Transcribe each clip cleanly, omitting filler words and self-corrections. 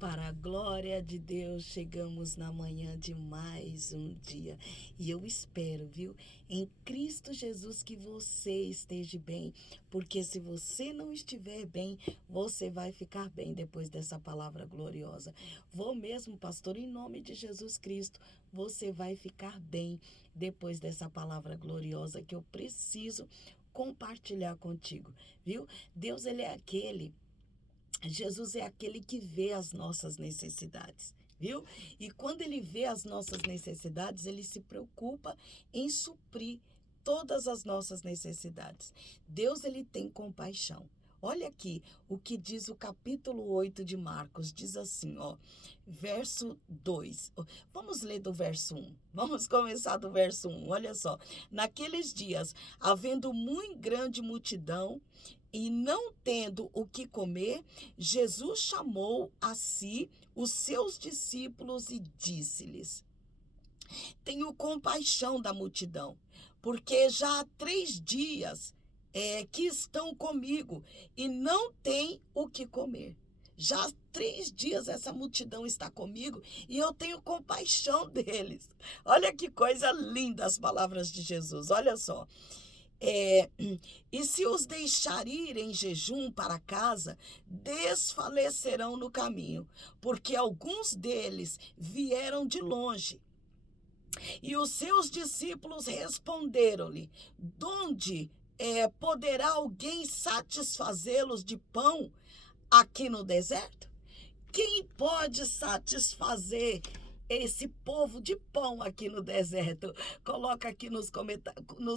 Para a glória de Deus, chegamos na manhã de mais um dia. E eu espero, viu, em Cristo Jesus que você esteja bem. Porque se você não estiver bem, você vai ficar bem depois dessa palavra gloriosa. Vou mesmo, pastor, em nome de Jesus Cristo, você vai ficar bem depois dessa palavra gloriosa que eu preciso compartilhar contigo, viu? Deus, ele é aquele. Jesus é aquele que vê as nossas necessidades, viu? E quando ele vê as nossas necessidades, ele se preocupa em suprir todas as nossas necessidades. Deus, ele tem compaixão. Olha aqui o que diz o capítulo 8 de Marcos, diz assim, ó, verso 2. Vamos ler do verso 1. Vamos começar do verso 1. Olha só. Naqueles dias, havendo muito grande multidão, e não tendo o que comer, Jesus chamou a si os seus discípulos e disse-lhes: Tenho compaixão da multidão, porque já há 3 dias que estão comigo e não têm o que comer. Já há 3 dias essa multidão está comigo e eu tenho compaixão deles. Olha que coisa linda as palavras de Jesus, olha só. E se os deixar ir em jejum para casa, desfalecerão no caminho, porque alguns deles vieram de longe. E os seus discípulos responderam-lhe: Donde poderá alguém satisfazê-los de pão aqui no deserto? Quem pode satisfazer esse povo de pão aqui no deserto? Coloca aqui nos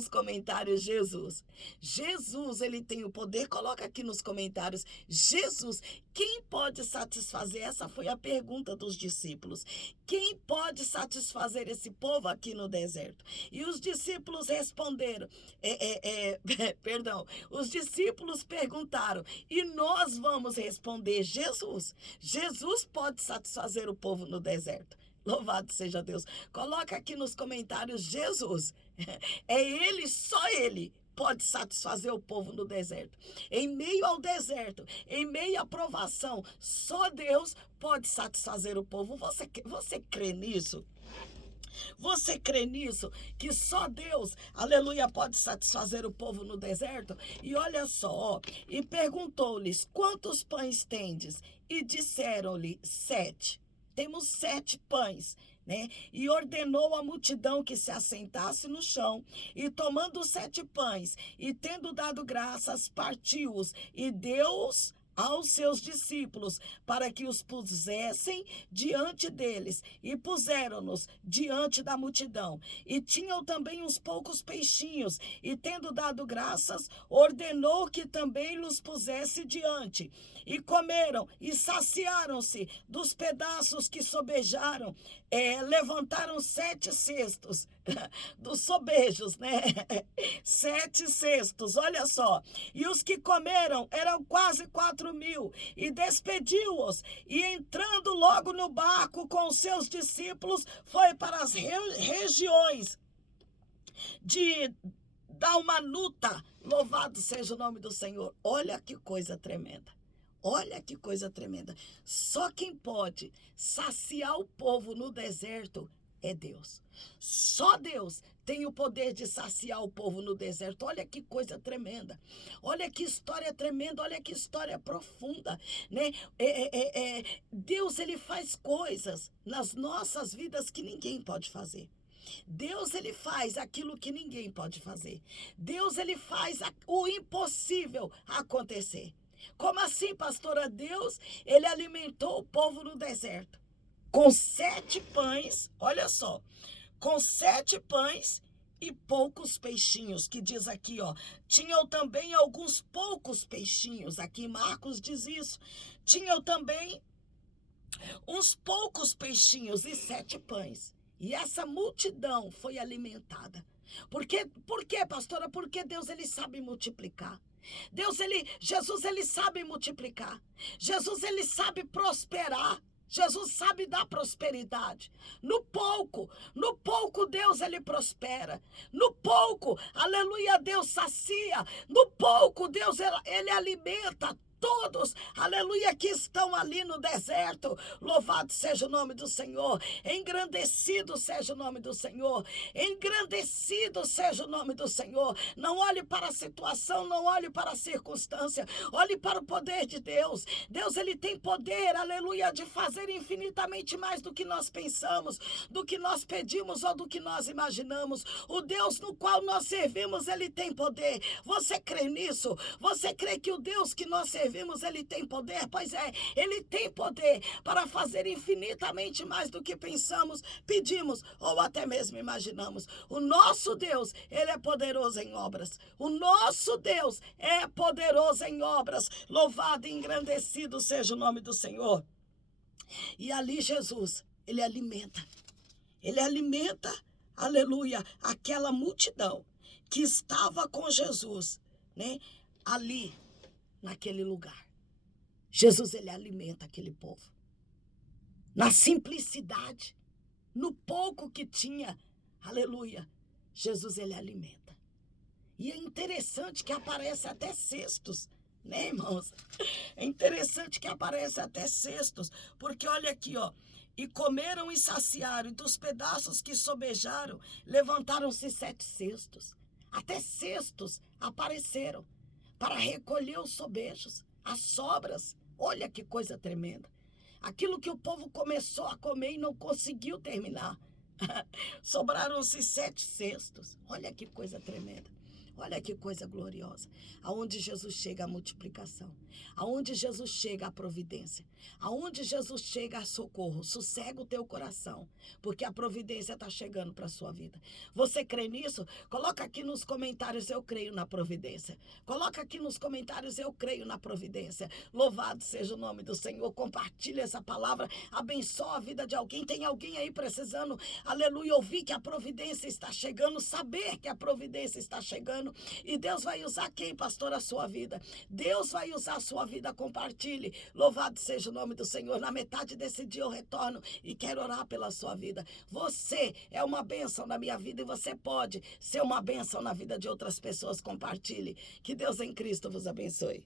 comentários Jesus. Jesus, ele tem o poder. Coloca aqui nos comentários Jesus. Quem pode satisfazer? Essa foi a pergunta dos discípulos. Quem pode satisfazer esse povo aqui no deserto? E os discípulos responderam, perdão, os discípulos perguntaram, e nós vamos responder: Jesus. Jesus pode satisfazer o povo no deserto. Louvado seja Deus. Coloca aqui nos comentários Jesus. É ele, só ele pode satisfazer o povo no deserto. Em meio ao deserto, em meio à provação, só Deus pode satisfazer o povo. Você crê nisso? Você crê nisso? Que só Deus, aleluia, pode satisfazer o povo no deserto? E olha só, ó, e perguntou-lhes: quantos pães tendes? E disseram-lhe: 7. Temos 7 pães, né? E ordenou à multidão que se assentasse no chão, e tomando os 7 pães, e tendo dado graças, partiu-os, e deu-os aos seus discípulos, para que os pusessem diante deles, e puseram-nos diante da multidão. E tinham também uns poucos peixinhos, e tendo dado graças, ordenou que também los pusesse diante. E comeram, e saciaram-se dos pedaços que sobejaram, levantaram 7 cestos, dos sobejos, né? 7 cestos, olha só. E os que comeram eram quase 4.000, e despediu-os, e entrando logo no barco com os seus discípulos, foi para as regiões de Dalmanuta. Louvado seja o nome do Senhor. Olha que coisa tremenda. Olha que coisa tremenda. Só quem pode saciar o povo no deserto é Deus. Só Deus tem o poder de saciar o povo no deserto. Olha que coisa tremenda. Olha que história tremenda. Olha que história profunda, né? Deus, ele faz coisas nas nossas vidas que ninguém pode fazer. Deus, ele faz aquilo que ninguém pode fazer. Deus, ele faz o impossível acontecer. Como assim, pastora? Deus, ele alimentou o povo no deserto com 7 pães, olha só, com 7 pães e poucos peixinhos, que diz aqui, ó, tinham também alguns poucos peixinhos, aqui Marcos diz isso, tinham também uns poucos peixinhos e 7 pães, e essa multidão foi alimentada. Por quê, pastora? Porque Deus, ele sabe multiplicar. Jesus, ele sabe multiplicar. Jesus, ele sabe prosperar. Jesus sabe dar prosperidade. No pouco Deus, ele prospera. No pouco, aleluia, Deus sacia. No pouco Deus, ele alimenta todos, aleluia, que estão ali no deserto. Louvado seja o nome do Senhor. Engrandecido seja o nome do Senhor. Engrandecido seja o nome do Senhor. Não olhe para a situação, não olhe para a circunstância. Olhe para o poder de Deus. Deus, ele tem poder, aleluia, de fazer infinitamente mais do que nós pensamos, do que nós pedimos ou do que nós imaginamos. O Deus no qual nós servimos, ele tem poder. Você crê nisso? Você crê que o Deus que nós servimos, ele tem poder? Pois é, ele tem poder para fazer infinitamente mais do que pensamos, pedimos ou até mesmo imaginamos. O nosso Deus, ele é poderoso em obras. O nosso Deus é poderoso em obras. Louvado e engrandecido seja o nome do Senhor. E ali Jesus, ele alimenta, aleluia, aquela multidão que estava com Jesus, né? Ali, naquele lugar. Jesus, ele alimenta aquele povo. Na simplicidade, no pouco que tinha, aleluia, Jesus, ele alimenta. E é interessante que aparece até cestos, né, irmãos? É interessante que aparece até cestos, porque olha aqui, ó. E comeram e saciaram, e dos pedaços que sobejaram, levantaram-se 7 cestos. Até cestos apareceram para recolher os sobejos, as sobras. Olha que coisa tremenda. Aquilo que o povo começou a comer e não conseguiu terminar. Sobraram-se 7 cestos. Olha que coisa tremenda. Olha que coisa gloriosa. Aonde Jesus chega a multiplicação. Aonde Jesus chega a providência. Aonde Jesus chega a socorro. Sossega o teu coração. Porque a providência está chegando para a sua vida. Você crê nisso? Coloca aqui nos comentários, eu creio na providência. Coloca aqui nos comentários, eu creio na providência. Louvado seja o nome do Senhor. Compartilha essa palavra. Abençoa a vida de alguém. Tem alguém aí precisando, aleluia, ouvir que a providência está chegando. Saber que a providência está chegando. E Deus vai usar quem, pastor? A sua vida. Deus vai usar a sua vida. Compartilhe. Louvado seja o nome do Senhor. Na metade desse dia eu retorno e quero orar pela sua vida. Você é uma bênção na minha vida e você pode ser uma bênção na vida de outras pessoas. Compartilhe. Que Deus em Cristo vos abençoe.